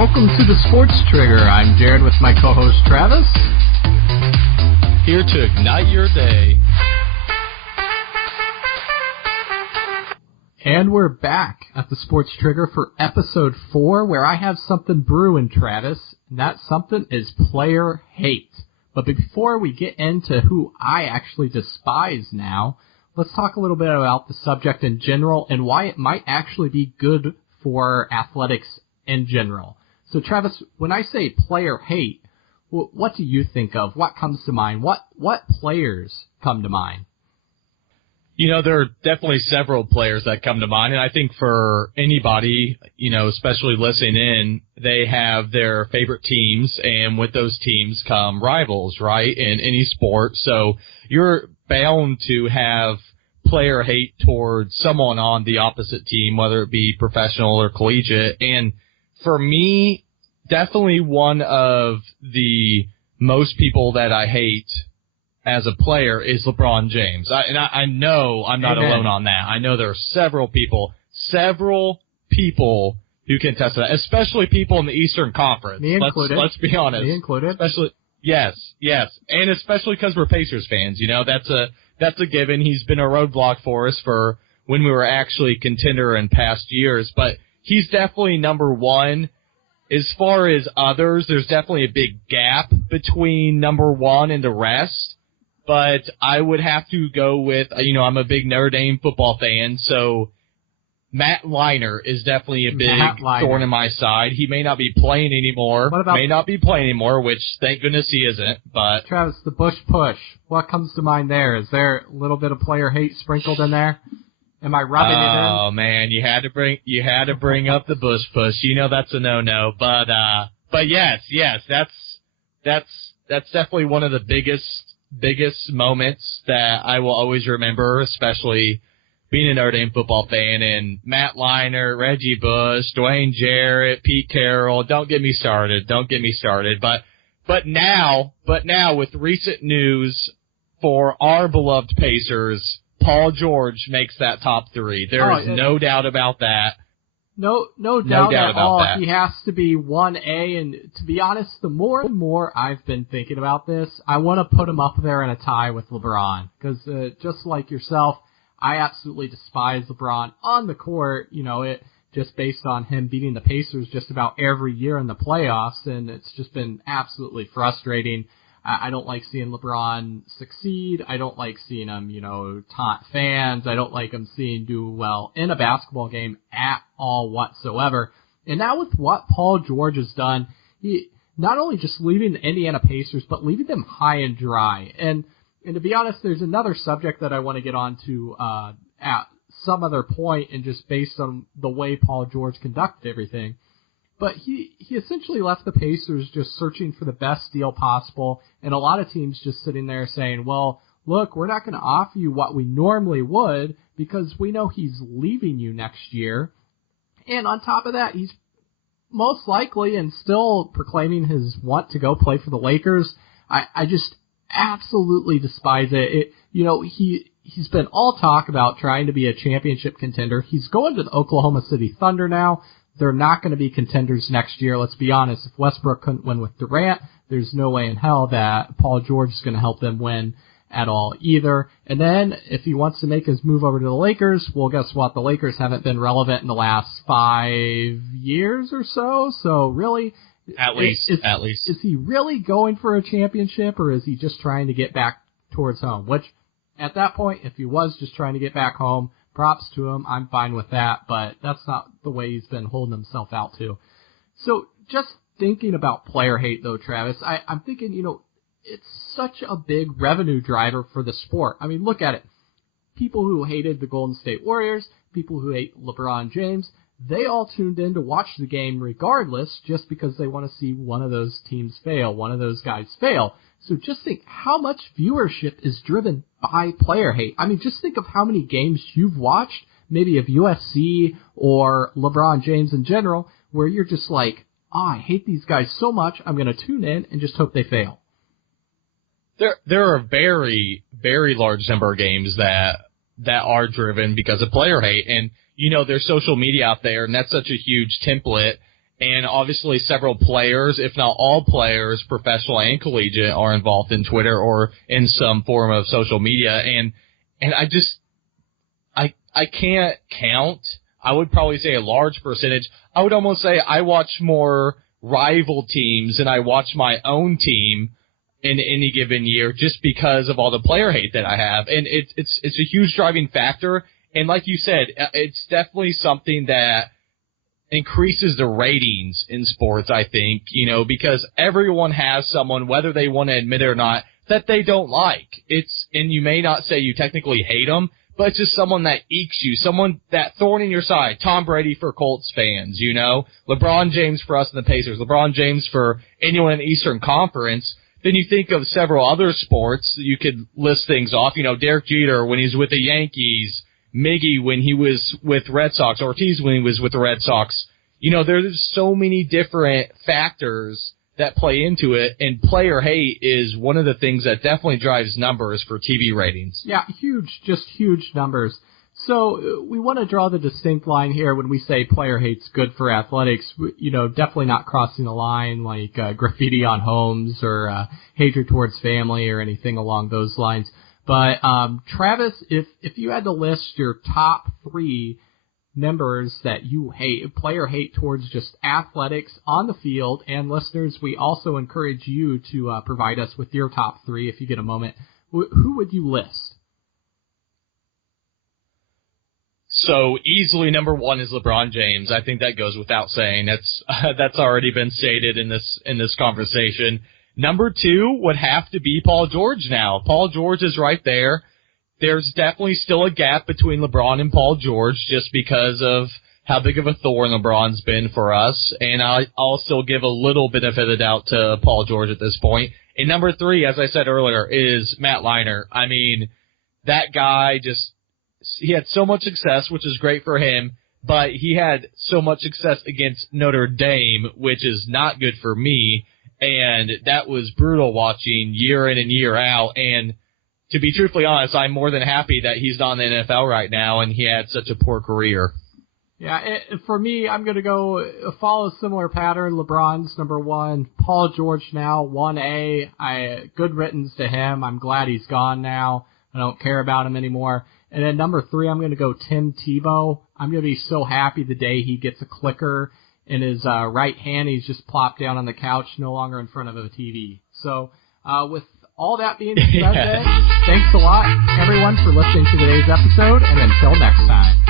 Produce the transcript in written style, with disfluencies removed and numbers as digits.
Welcome to the Sports Trigger. I'm Jared with my co-host Travis. Here to ignite your day. And we're back at the Sports Trigger for episode 4, where I have something brewing, Travis. And that something is player hate. But before we get into who I actually despise now, let's talk a little bit about the subject in general and why it might actually be good for athletics in general. So, Travis, when I say player hate, what do you think of? What comes to mind? What players come to mind? You know, there are definitely several players that come to mind, and I think for anybody, you know, especially listening in, they have their favorite teams, and with those teams come rivals, right, in any sport. So you're bound to have player hate towards someone on the opposite team, whether it be professional or collegiate. And for me, definitely one of the most people that I hate as a player is LeBron James. I know I'm not alone on that. I know there are several people who can attest to that, especially people in the Eastern Conference. Me included. Let's be honest. Me included. Especially, yes. And especially because we're Pacers fans. You know, that's a given. He's been a roadblock for us for when we were actually a contender in past years, but he's definitely number one. As far as others, there's definitely a big gap between number one and the rest. But I would have to go with, you know, I'm a big Notre Dame football fan, so Matt Leinart is definitely a big thorn in my side. He may not be playing anymore. Which thank goodness he isn't. But Travis, the Bush push. What comes to mind there? Is there a little bit of player hate sprinkled in there? Am I rubbing it in? Oh man, you had to bring up the Bush push. You know that's a no-no. But yes, that's definitely one of the biggest moments that I will always remember, especially being a Notre Dame football fan. And Matt Leinart, Reggie Bush, Dwayne Jarrett, Pete Carroll. Don't get me started. But now with recent news for our beloved Pacers, Paul George makes that top 3. There is no doubt about that. No doubt at all. He has to be 1A, and to be honest, the more and more I've been thinking about this, I want to put him up there in a tie with LeBron, because just like yourself, I absolutely despise LeBron on the court, you know, it just based on him beating the Pacers just about every year in the playoffs, and it's just been absolutely frustrating. I don't like seeing LeBron succeed. I don't like seeing him, you know, taunt fans. I don't like him seeing do well in a basketball game at all whatsoever. And now with what Paul George has done, he not only just leaving the Indiana Pacers, but leaving them high and dry. And to be honest, there's another subject that I want to get onto at some other point, and just based on the way Paul George conducted everything. But he essentially left the Pacers just searching for the best deal possible, and a lot of teams just sitting there saying, well, look, we're not going to offer you what we normally would because we know he's leaving you next year. And on top of that, he's most likely and still proclaiming his want to go play for the Lakers. I just absolutely despise it. You know, he's been all talk about trying to be a championship contender. He's going to the Oklahoma City Thunder now. They're not going to be contenders next year. Let's be honest. If Westbrook couldn't win with Durant, there's no way in hell that Paul George is going to help them win at all either. And then if he wants to make his move over to the Lakers, well, guess what? The Lakers haven't been relevant in the last 5 years or so. So really, at least, is he really going for a championship, or is he just trying to get back towards home? Which, at that point, if he was just trying to get back home, props to him. I'm fine with that, but that's not the way he's been holding himself out to. So just thinking about player hate, though, Travis, I'm thinking, you know, it's such a big revenue driver for the sport. I mean, look at it. People who hated the Golden State Warriors, people who hate LeBron James, they all tuned in to watch the game regardless, just because they want to see one of those teams fail, one of those guys fail. So just think how much viewership is driven by player hate. I mean, just think of how many games you've watched, maybe of USC or LeBron James in general, where you're just like, I hate these guys so much, I'm going to tune in and just hope they fail. There are a very, very large number of games that are driven because of player hate. And, you know, there's social media out there, and that's such a huge template. And obviously several players, if not all players, professional and collegiate, are involved in Twitter or in some form of social media. And I can't count. I would probably say a large percentage. I would almost say I watch more rival teams than I watch my own team in any given year, just because of all the player hate that I have. And it's a huge driving factor. And like you said, it's definitely something that increases the ratings in sports, I think, because everyone has someone, whether they want to admit it or not, that they don't like. And you may not say you technically hate them, but it's just someone that ekes you, someone that thorn in your side. Tom Brady for Colts fans, LeBron James for us in the Pacers, LeBron James for anyone in the Eastern Conference. Then you think of several other sports. You could list things off, Derek Jeter when he's with the Yankees, Miggy when he was with Red Sox, Ortiz when he was with the Red Sox. There's so many different factors that play into it, and player hate is one of the things that definitely drives numbers for TV ratings. Yeah, just huge numbers. So we want to draw the distinct line here when we say player hate's good for athletics, definitely not crossing the line like graffiti on homes or hatred towards family or anything along those lines. But Travis, if you had to list your top 3 members that you hate, player hate towards just athletics on the field, and listeners, we also encourage you to provide us with your top 3 if you get a moment, who would you list? So easily number 1 is LeBron James. I think that goes without saying. That's already been stated in this conversation. Number 2 would have to be Paul George now. Paul George is right there. There's definitely still a gap between LeBron and Paul George just because of how big of a thorn LeBron's been for us. And I'll still give a little benefit of the doubt to Paul George at this point. And number 3, as I said earlier, is Matt Leinart. I mean, that guy he had so much success, which is great for him, but he had so much success against Notre Dame, which is not good for me. And that was brutal watching year in and year out. And to be truthfully honest, I'm more than happy that he's not in the NFL right now and he had such a poor career. Yeah, for me, I'm going to go follow a similar pattern. LeBron's number 1, Paul George now 1A. Good riddance to him. I'm glad he's gone now. I don't care about him anymore. And then number 3, I'm going to go Tim Tebow. I'm going to be so happy the day he gets a clicker in his right hand. He's just plopped down on the couch, no longer in front of a TV. So with all that being said, thanks a lot, everyone, for listening to today's episode, and until next time.